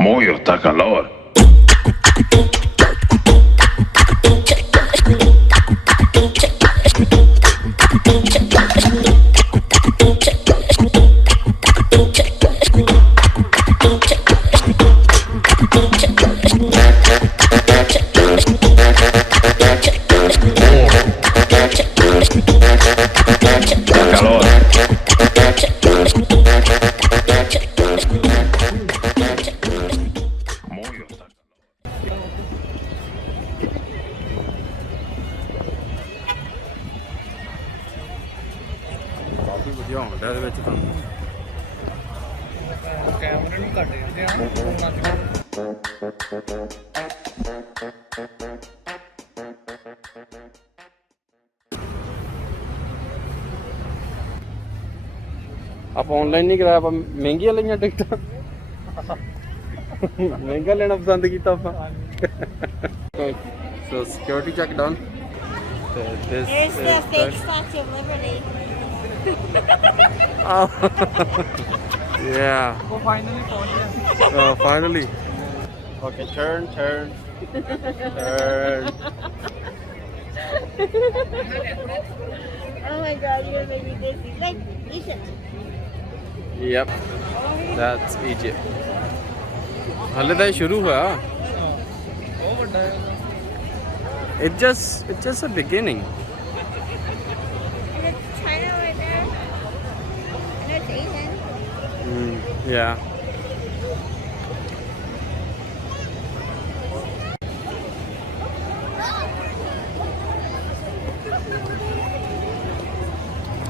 Muoio sta calor. ਕਾਫੀ ਵਧੀਆ ਹੁੰਦਾ ਇਹਦੇ ਵਿੱਚ ਤਾਂ ਕੈਮਰੇ ਨੂੰ ਘੱਟ ਜਾਂਦੇ ਆ ਫੋਨਾਂ ਆਪਾਂ ਆਨਲਾਈਨ ਨਹੀਂ ਕਰਾਇਆ, ਆਪਾਂ ਮਹਿੰਗੀਆਂ ਲਈਆਂ ਟਿਕਟਾਂ। ਮਹਿੰਗਾ ਲੈਣਾ ਪਸੰਦ ਕੀਤਾ ਆਪਾਂ। So security check done. This Here's the fake Statue of Liberty. Oh. Yeah. ਉਹ ਫਾਈਨਲੀ ਪਹੁੰਚ ਗਿਆ। Finally. Okay, turn. Turn. Oh my God, you're gonna make me dizzy. Like Egypt. Yep. That's Egypt. ਹਾਲੇ ਤਾਂ ਇਹ ਸ਼ੁਰੂ ਹੋਇਆ। ਬਹੁਤ ਵੱਡਾ ਹੈ। It's just a beginning. And it's China right there. And it's Asian. Yeah.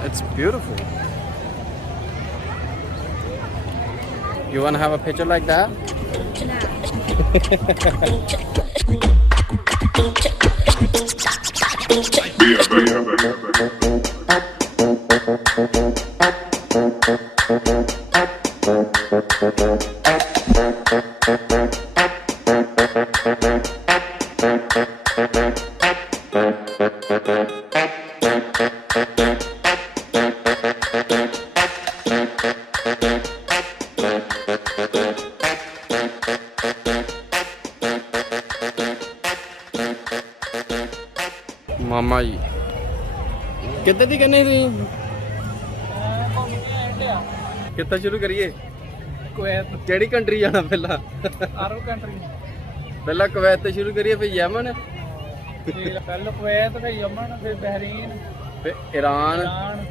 It's beautiful. You want to have a picture like that? ਮਾਮਾ ਜੀ ਕਿੱਦਾਂ ਦੀ ਕਰਨੀ ਤੁਸੀਂ? ਕਿੱਥੋਂ ਸ਼ੁਰੂ ਕਰੀਏ? ਕੁਵੈਤ ਕਿਹੜੀ ਕੰਟਰੀ ਜਾਣਾ ਪਹਿਲਾਂ? ਆਰਬ ਕੰਟਰੀ ਪਹਿਲਾਂ ਕੁਵੈਤ ਤੋਂ ਸ਼ੁਰੂ ਕਰੀਏ, ਫਿਰ ਯਮਨ, ਫਿਰ ਪਹਿਲਾਂ ਕੁਵੈਤ ਫਿਰ ਯਮਨ ਫਿਰ ਬਹਿਰੀਨ ਫਿਰ ਈਰਾਨ। ਇਰਾਨ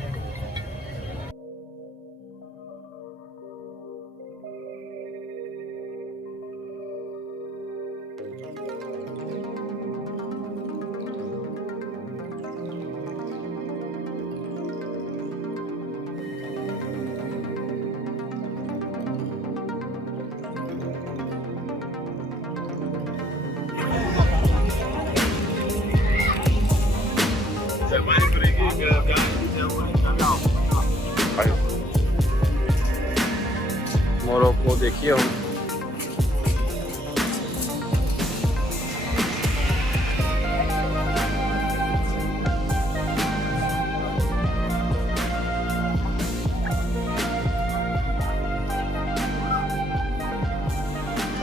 मोरक्को देखिए हम।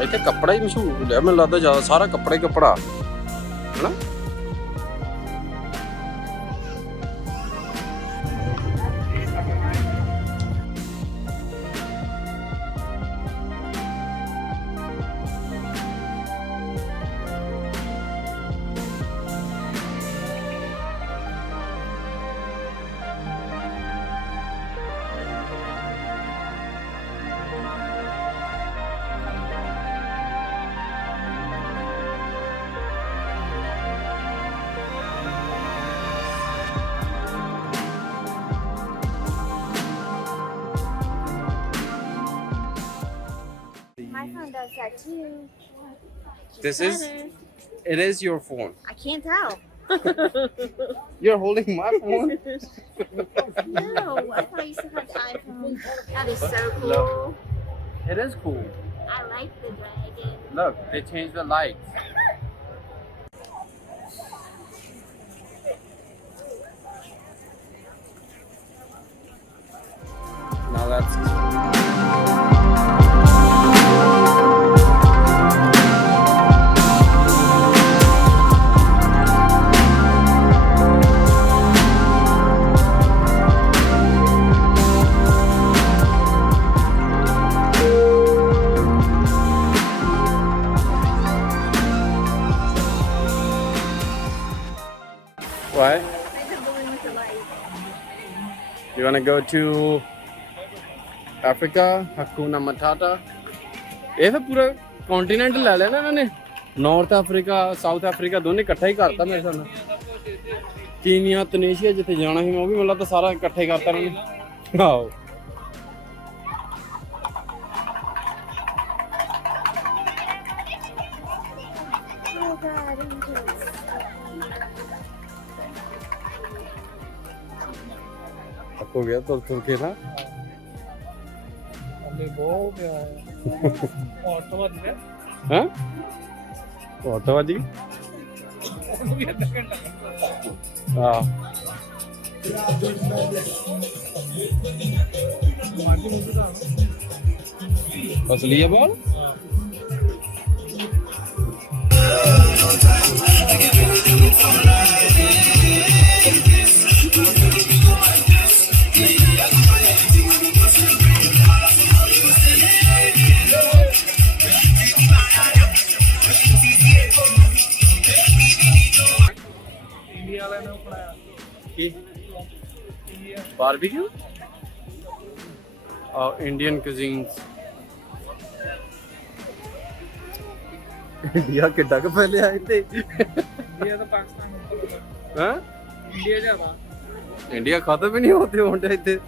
ਇੱਥੇ ਕੱਪੜਾ ਹੀ ਮਸ਼ਹੂਰ ਹੈ, ਮੈਨੂੰ ਲੱਗਦਾ ਜ਼ਿਆਦਾ ਸਾਰਾ ਕੱਪੜਾ ਹੀ ਕੱਪੜਾ ਹੈ ਨਾ। My phone does that too. This is, it is your phone. I can't tell. You're holding my phone. No, I thought you said the iPhone. That is so cool. It is cool. I like the dragon. Look, they changed the lights. Now that's why? I just going with the light. You wanna go to Africa, Hakuna Matata? ਇਹ ਤਾਂ ਪੂਰਾ ਕੰਟੀਨੈਂਟ ਲੈ ਲਿਆ ਨਾ ਇਹਨਾਂ ਨੇ north Africa south Africa ਦੋਨੇ ਇਕੱਠਾ ਹੀ ਕਰਤਾ ਮੇਰੇ ਹਿਸਾਬ ਨਾਲ ਕੀਨੀਆ ਤਨੀਸ਼ੀਆ ਜਿੱਥੇ ਜਾਣਾ ਸੀ ਮੈਂ ਉਹ ਵੀ ਮਤਲਬ ਤਾਂ ਸਾਰਾ ਇਕੱਠੇ ਕਰਤਾ ਇਹਨਾਂ ਨੇ ਆਓ Oh God, ਹੋ ਗਿਆ ਤੁਰ ਤੁਰ ਕੇ ਨਾ ਅੰਨੇ ਬਹੁਤ ਪਿਆ ਹੈ ਆਟੋ ਵੱਜ ਗਿਆ ਹਾਂ ਆਟੋ ਵੱਜ ਗਈ ਉਹਨੂੰ ਵੀ ਅੱਧਾ ਘੰਟਾ ਹਾਂ ਮਾਰਕੀ ਮੁੱਢ ਦਾ ਅਸਲੀ ਹੈ ਬਾਲ ਇੰਡੀਆ ਵਾਲਿਆਂ ਨੇ ਬਣਾਇਆ ਕੀ India barbecue Indian cuisines India ਕਿੱਡਾ ਕੁ ਫੈਲਿਆ ਇੱਥੇ ਇੰਡੀਆ ਤਾਂ ਪਾਕਿਸਤਾਨ ਨੂੰ ਹਾਂ ਇੰਡੀਆ ਜ਼ਿਆਦਾ ਇੰਡੀਆ ਖਤਮ ਵੀ ਨਹੀਂ ਹੋਤੇ ਹੁੰਦੇ ਇੱਥੇ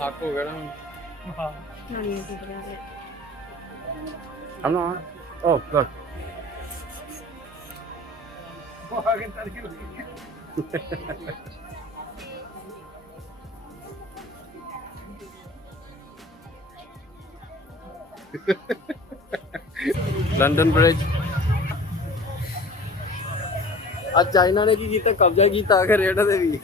ਹੱਕ ਹੋ ਗਿਆ ਨਾ ਹੁਣ ਹਾਂ Not even think about it. I'm not. Oh, look. ਉਹ ਆ ਕੇ ਤੜਕੇ ਲੱਗੀ London Bridge. ਅੱਜ ਚਾਈਨਾ ਨੇ ਕੀ ਕੀਤਾ ਕਬਜ਼ਾ ਕੀਤਾ ਆ ਕੇ ਰੇਟ ਤੇ ਵੀ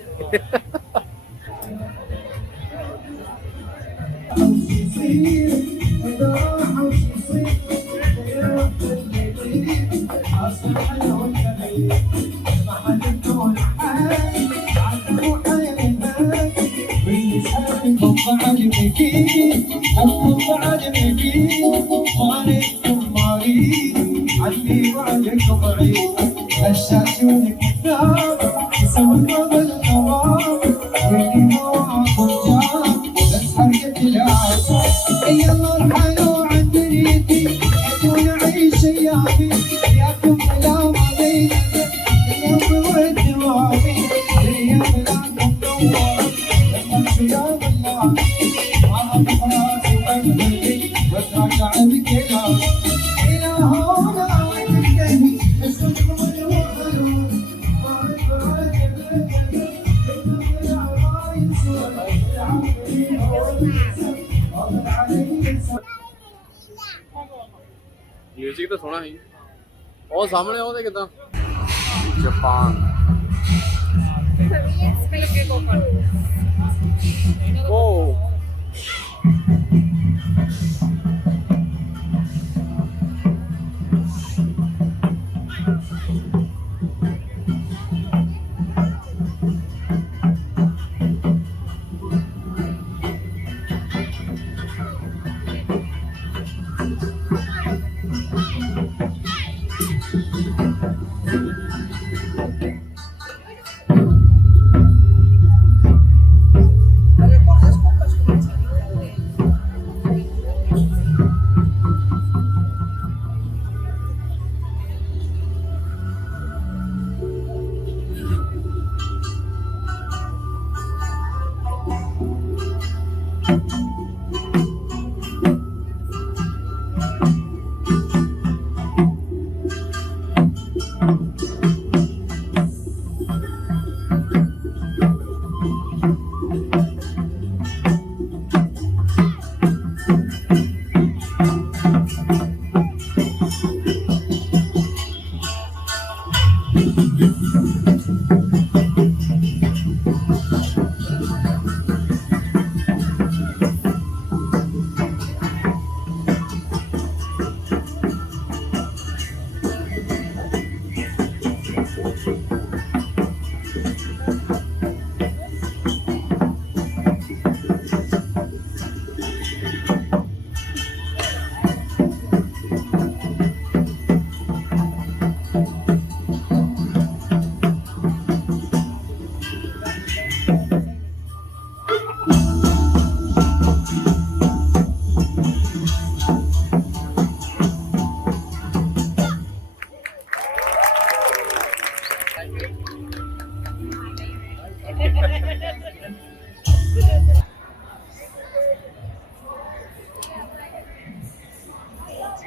ਮਿਊਜ਼ਿਕ ਤਾਂ ਸੋਹਣਾ ਸੀ ਉਹ ਸਾਹਮਣੇ ਉਹਦੇ ਕਿਦਾਂ ਜਾਪਾਨ Korean space ਉਹ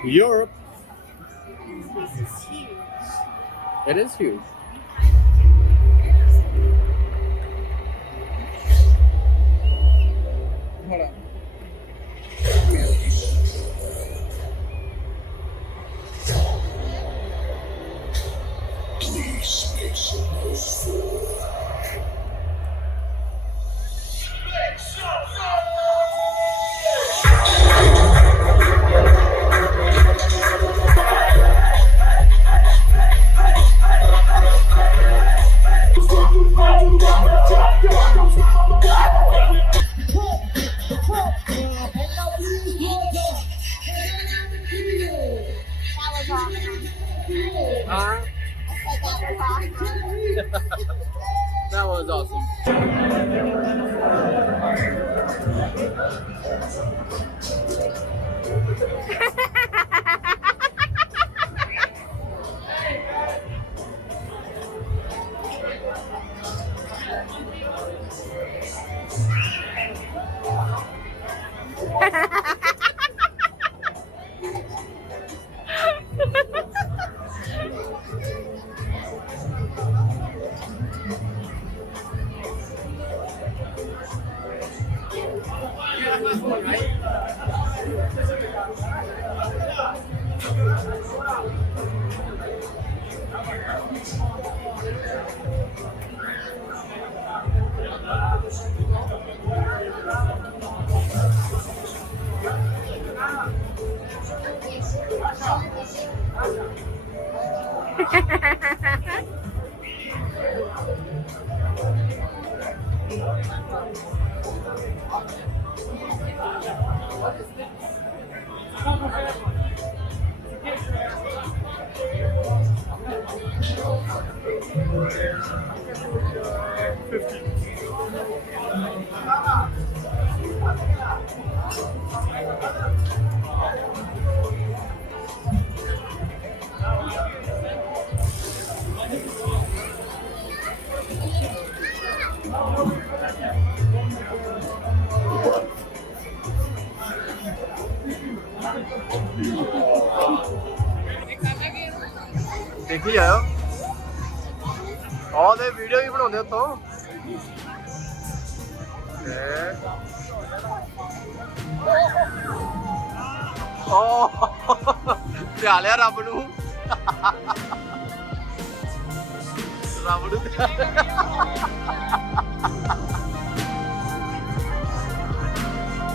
Europe. It is huge. Hold on. That was awesome. Huh? That was awesome. That was awesome. ਦੇਖੀ ਜਾਓ ਉਹਦੇ ਵੀਡੀਓ ਵੀ ਬਣਾਉਂਦੇ ਉੱਤੋਂ ਧਿਆ ਲਿਆ ਰੱਬ ਨੂੰ ਰੱਬ ਨੂੰ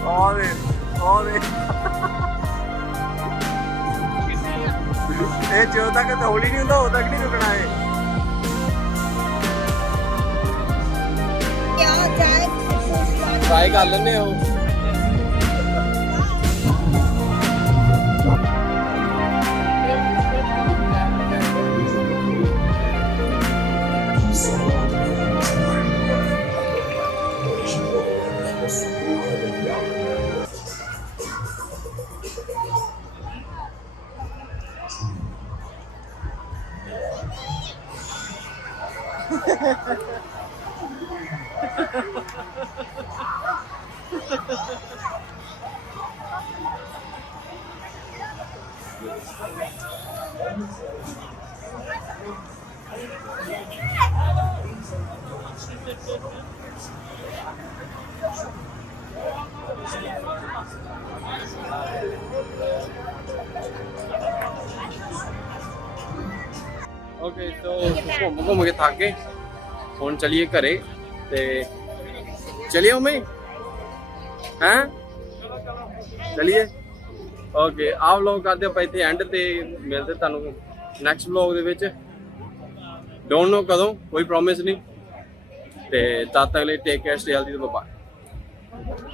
ਉਹਦੇ ਇਹ ਜਦੋਂ ਤੱਕ ਹੌਲੀ ਨਹੀਂ ਹੁੰਦਾ ਉਦੋਂ ਤੱਕ ਨਹੀਂ ਰੁਕਣਾ ਹੈ ਟਰਾਈ ਕਰ ਲੈਂਦੇ ਹੋ ਓਕੇ ਸੋ ਘੁੰਮ ਕੇ ਥੱਕ ਗਏ ਹੁਣ ਚਲੀਏ ਘਰੇ ਤੇ ਚਲਿਏ ਉਮੇ ਹੈਂ ਚਲਿਏ ਓਕੇ ਆਹ ਵਲੌਗ ਕਰਦੇ ਆਪਾਂ ਇੱਥੇ ਐਂਡ ਤੇ ਮਿਲਦੇ ਤੁਹਾਨੂੰ ਨੈਕਸਟ ਵਲੌਗ ਦੇ ਵਿੱਚ ਡੋਂਟ ਨੋ ਕਦੋਂ ਕੋਈ ਪ੍ਰੋਮਿਸ ਨਹੀਂ ਤੇ ਤਦ ਤੱਕ ਲਈ ਟੇਕ ਕੇਅਰ ਸਟੇ ਹੈਲਦੀ ਤੇ ਬਾਏ